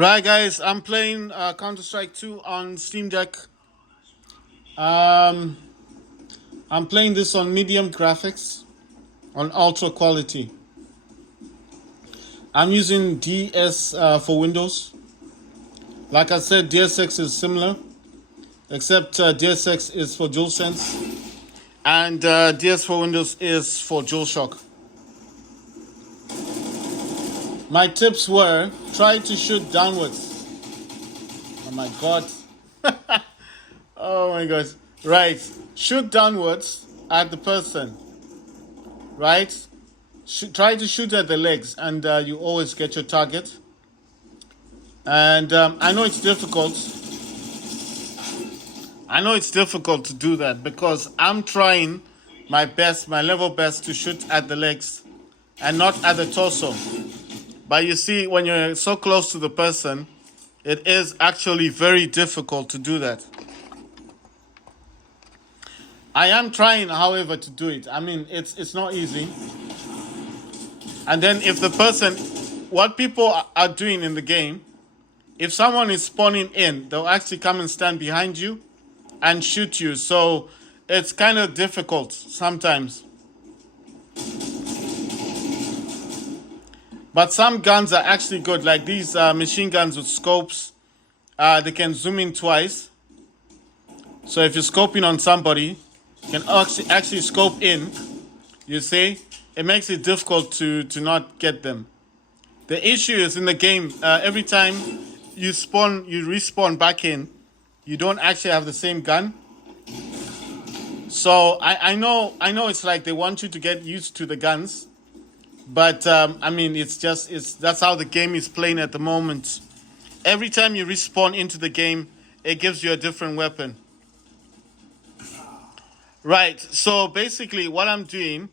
Right, guys, I'm playing Counter-Strike 2 on Steam Deck. Um, I'm playing this on medium graphics, on ultra quality. I'm using DS for Windows. Like I said, DSX is similar, except DSX is for DualSense, and DS for Windows is for DualShock. My tips were try to shoot downwards. Oh my god. Oh my gosh. Right. Shoot downwards at the person. Right? Try to shoot at the legs, and you always get your target. And I know it's difficult. I know it's difficult to do that because I'm trying my best, my level best, to shoot at the legs and not at the torso. But you see, when you're so close to the person, it is actually very difficult to do that. I am trying, however, to do it. I mean, it's not easy. And then if the person, what people are doing in the game, if someone is spawning in, they'll actually come and stand behind you and shoot you. So it's kind of difficult sometimes. But some guns are actually good, like these machine guns with scopes. They can zoom in twice. So if you're scoping on somebody, you can actually scope in. You see, it makes it difficult to not get them. The issue is in the game, every time you respawn back in, you don't actually have the same gun. So I know it's like they want you to get used to the guns. But I mean, that's how the game is playing at the moment. Every time you respawn into the game, it gives you a different weapon. Right. So basically, what I'm doing,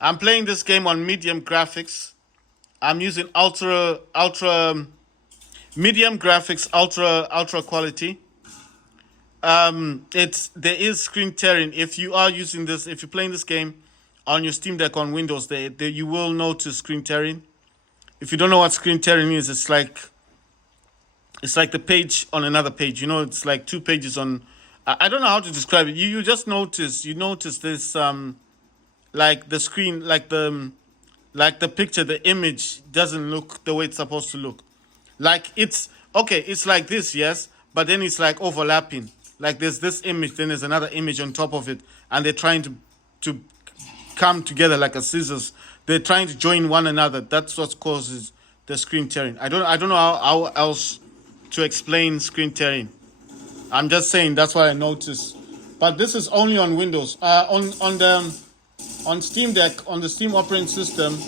I'm playing this game on medium graphics. I'm using medium graphics, ultra quality. There is screen tearing if you are using this. If you're playing this game on your Steam Deck on Windows, you will notice screen tearing. If you don't know what screen tearing is, it's like the page on another page. You know, it's like two pages on. I don't know how to describe it. You just notice this like the screen, like the picture, the image doesn't look the way it's supposed to look. Like it's okay, it's like this, yes, but then it's like overlapping. Like there's this image, then there's another image on top of it, and they're trying to come together like a scissors. They're trying to join one another. That's what causes the screen tearing. I don't know how else to explain screen tearing. I'm just saying that's what I noticed. But this is only on Windows. On Steam Deck, on the Steam operating system,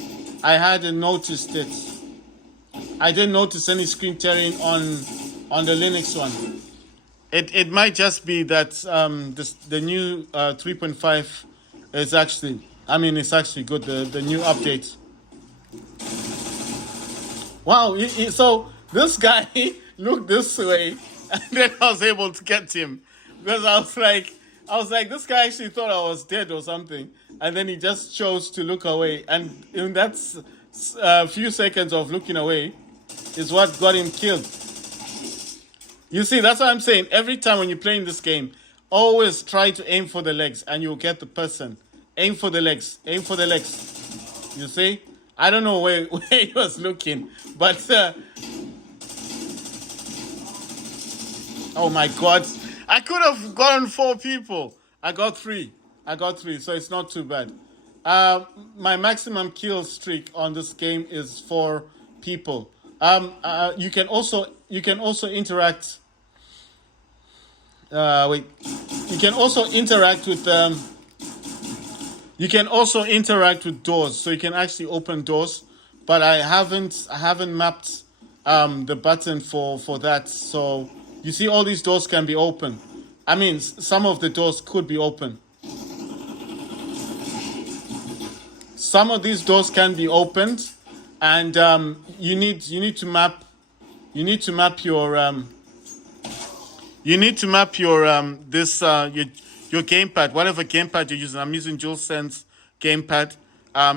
I hadn't noticed it. I didn't notice any screen tearing on the Linux one. It might just be that the new 3.5 is actually, I mean, it's actually good, the new update. Wow, so this guy looked this way, and then I was able to get him. Because I was like, this guy actually thought I was dead or something. And then he just chose to look away. And that's a few seconds of looking away is what got him killed. You see, that's what I'm saying. Every time when you're playing this game, always try to aim for the legs and you'll get the person. Aim for the legs. Aim for the legs. You see? I don't know where he was looking. But, oh my God. I could have gotten 4 people. I got 3. So it's not too bad. My maximum kill streak on this game is 4 people. You can also interact. You can also interact with You can also interact with doors, so you can actually open doors. But I haven't mapped the button for that. So you see, all these doors can be open. I mean, some of the doors could be open. Some of these doors can be opened, and you need to map your gamepad, whatever gamepad you're using. I'm using DualSense gamepad,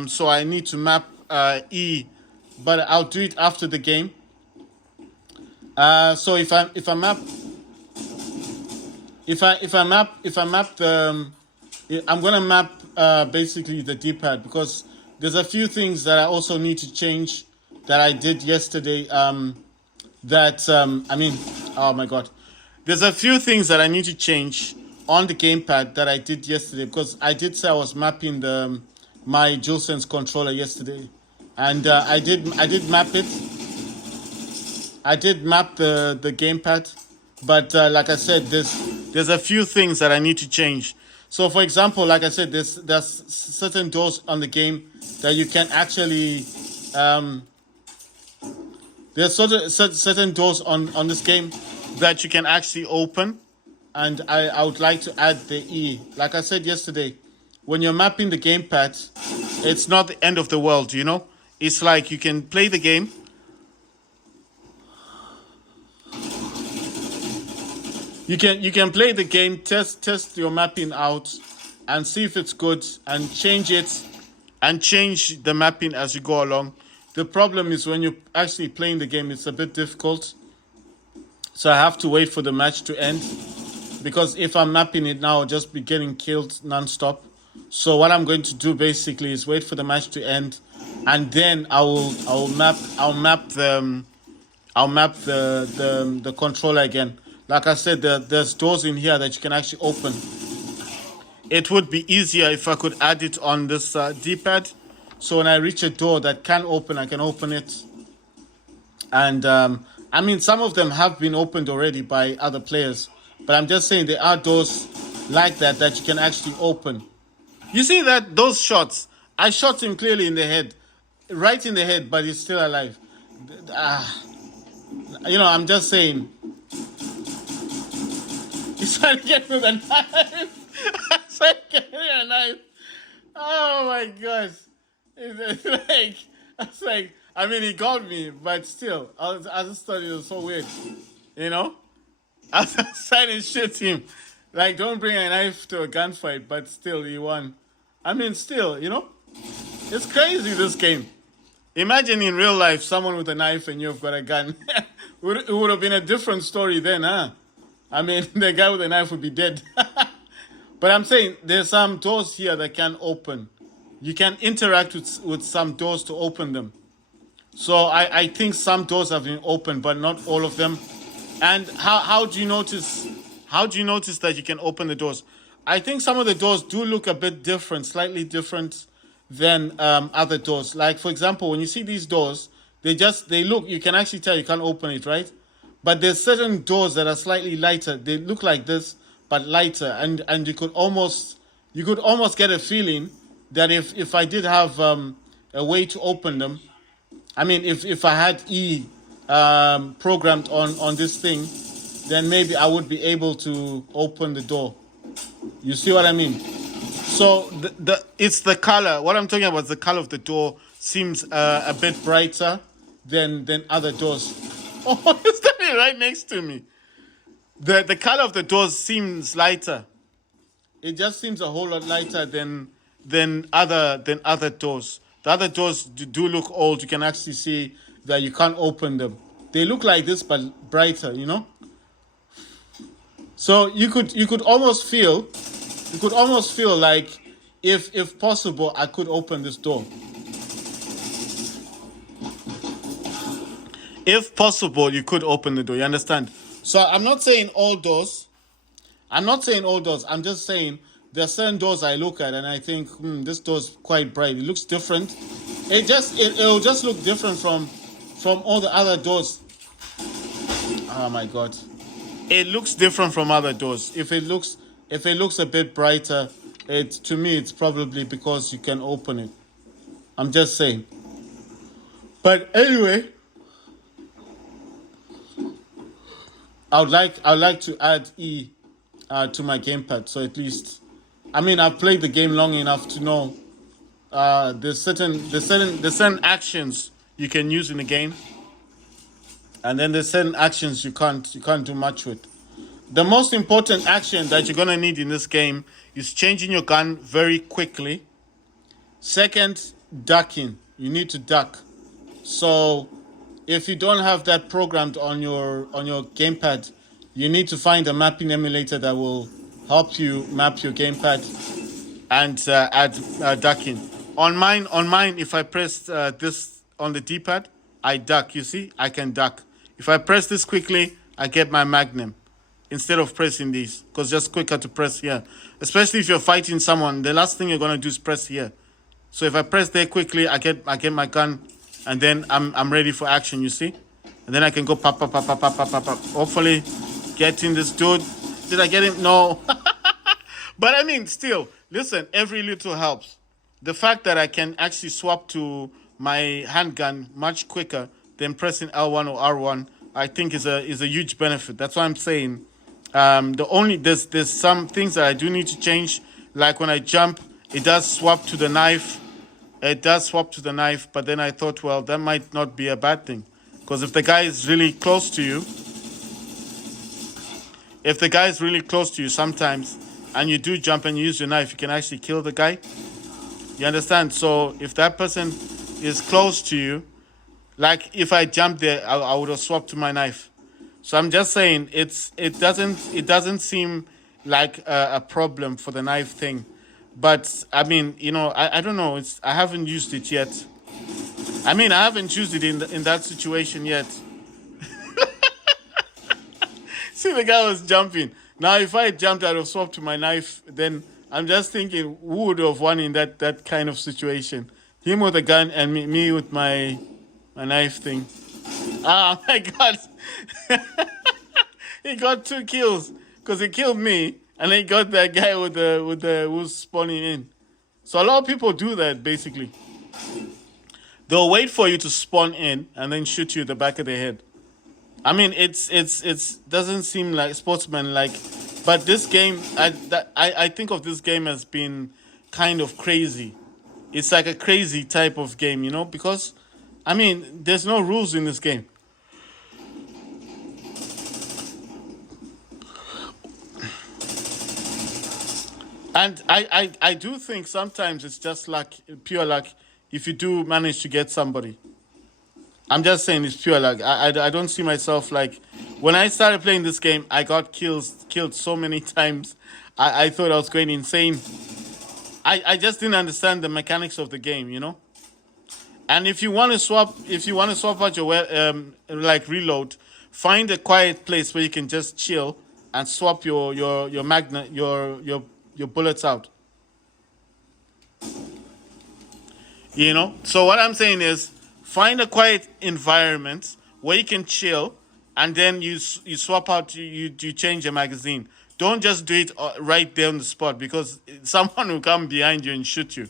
so I need to map E, but I'll do it after the game. So if I map if I map the I'm gonna map basically the D-pad, because there's a few things that I also need to change that I did yesterday. I mean, oh my god, there's a few things that I need to change on the gamepad that I did yesterday, because I did say I was mapping the my DualSense controller yesterday, and I did map it. I did map the gamepad, but like I said, there's a few things that I need to change. So, for example, like I said, there's certain doors on the game that you can actually there's certain doors on this game that you can actually open, and I would like to add the E. Like I said yesterday, when you're mapping the gamepad, it's not the end of the world. It's like you can play the game. You can play the game, test your mapping out, and see if it's good, and change it, and change the mapping as you go along. The problem is when you're actually playing the game, it's a bit difficult. So I have to wait for the match to end, because if I'm mapping it now, I'll just be getting killed non-stop. So what I'm going to do basically is wait for the match to end, and then I'll map the controller again. Like I said, there's doors in here that you can actually open. It would be easier if I could add it on this D-pad. So when I reach a door that can open, I can open it. And I mean, some of them have been opened already by other players. But I'm just saying there are doors like that you can actually open. You see those shots? I shot him clearly in the head. Right in the head, but he's still alive. I'm just saying. He's trying to get me the knife. He's trying to get me a knife. Oh my gosh. It's like, I mean, he got me, but still, I just thought it was so weird. I was trying to shoot him. Like, don't bring a knife to a gunfight, but still, he won. I mean, still, it's crazy, this game. Imagine in real life, someone with a knife and you've got a gun. It would have been a different story then, huh? I mean, the guy with the knife would be dead. But I'm saying there's some doors here that can open. You can interact with some doors to open them. So I think some doors have been opened, but not all of them. And how do you notice? How do you notice that you can open the doors? I think some of the doors do look a bit different, slightly different than other doors. Like, for example, when you see these doors, they look. You can actually tell you can't open it, right? But there's certain doors that are slightly lighter. They look like this, but lighter, and you could almost get a feeling that if I did have a way to open them, I mean, if I had E programmed on this thing, then maybe I would be able to open the door. You see what I mean? So it's the color. What I'm talking about is the color of the door seems a bit brighter than other doors. Oh, it's standing right next to me. The color of the doors seems lighter. It just seems a whole lot lighter than other doors. The other doors do look old. You can actually see that you can't open them. They look like this, but brighter. So you could almost feel like if possible, I could open this door. If possible, you could open the door. You understand? So I'm not saying all doors. I'm just saying there are certain doors I look at and I think, this door's quite bright. It looks different. It'll just look different from all the other doors. Oh my god. It looks different from other doors. If it looks a bit brighter, to me it's probably because you can open it. I'm just saying. But anyway, I would like to add E to my gamepad, so at least, I mean, I've played the game long enough to know there's certain actions you can use in the game, and then there's certain actions you can't do much with. The most important action that you're gonna need in this game is changing your gun very quickly. Second, ducking. You need to duck. So if you don't have that programmed on your gamepad, you need to find a mapping emulator that will help you map your gamepad and add ducking. On mine, if I press this on the D-pad, I duck. You see, I can duck. If I press this quickly, I get my magnum instead of pressing these, because just quicker to press here. Especially if you're fighting someone, the last thing you're gonna do is press here. So if I press there quickly, I get my gun, and then I'm ready for action. You see, and then I can go pop pop pop pop pop pop pop pop. Hopefully, getting this dude. Did I get him? No. But I mean, still, listen. Every little helps. The fact that I can actually swap to my handgun much quicker than pressing L1 or R1, I think is a huge benefit. That's why I'm saying. The only there's some things that I do need to change. Like when I jump, it does swap to the knife. It does swap to the knife, but then I thought, well, that might not be a bad thing, because if the guy is really close to you, sometimes, and you do jump and you use your knife, you can actually kill the guy. You understand? So if that person is close to you, like if I jumped there, I would have swapped to my knife. So I'm just saying it doesn't seem like a problem for the knife thing, but I mean, I don't know. I haven't used it yet. I mean, I haven't used it in that situation yet. See, the guy was jumping. Now, if I jumped, I'd have swapped to my knife. Then I'm just thinking, who would have won in that kind of situation? Him with a gun and me with my knife thing. Ah, my God. He got 2 kills because he killed me, and he got that guy with the who's spawning in. So a lot of people do that basically. They'll wait for you to spawn in and then shoot you in the back of the head. I mean, it's doesn't seem like sportsman like, but this game, I think of this game as being kind of crazy. It's like a crazy type of game, because I mean, there's no rules in this game. And I do think sometimes it's just luck, pure luck, if you do manage to get somebody. I'm just saying it's pure luck. I don't see myself like, when I started playing this game, I got killed so many times. I thought I was going insane. I just didn't understand the mechanics of the game. And if you want to swap out your like reload, find a quiet place where you can just chill and swap your magnet your bullets out. So what I'm saying is, find a quiet environment where you can chill, and then you swap out, you change your magazine. Don't just do it right there on the spot, because someone will come behind you and shoot you.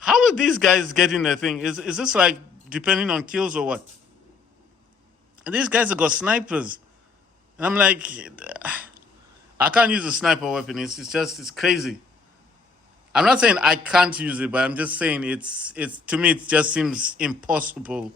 How are these guys getting the thing? Is this like depending on kills or what? And these guys have got snipers, and I'm like, I can't use a sniper weapon. It's crazy. I'm not saying I can't use it, but I'm just saying it's to me it just seems impossible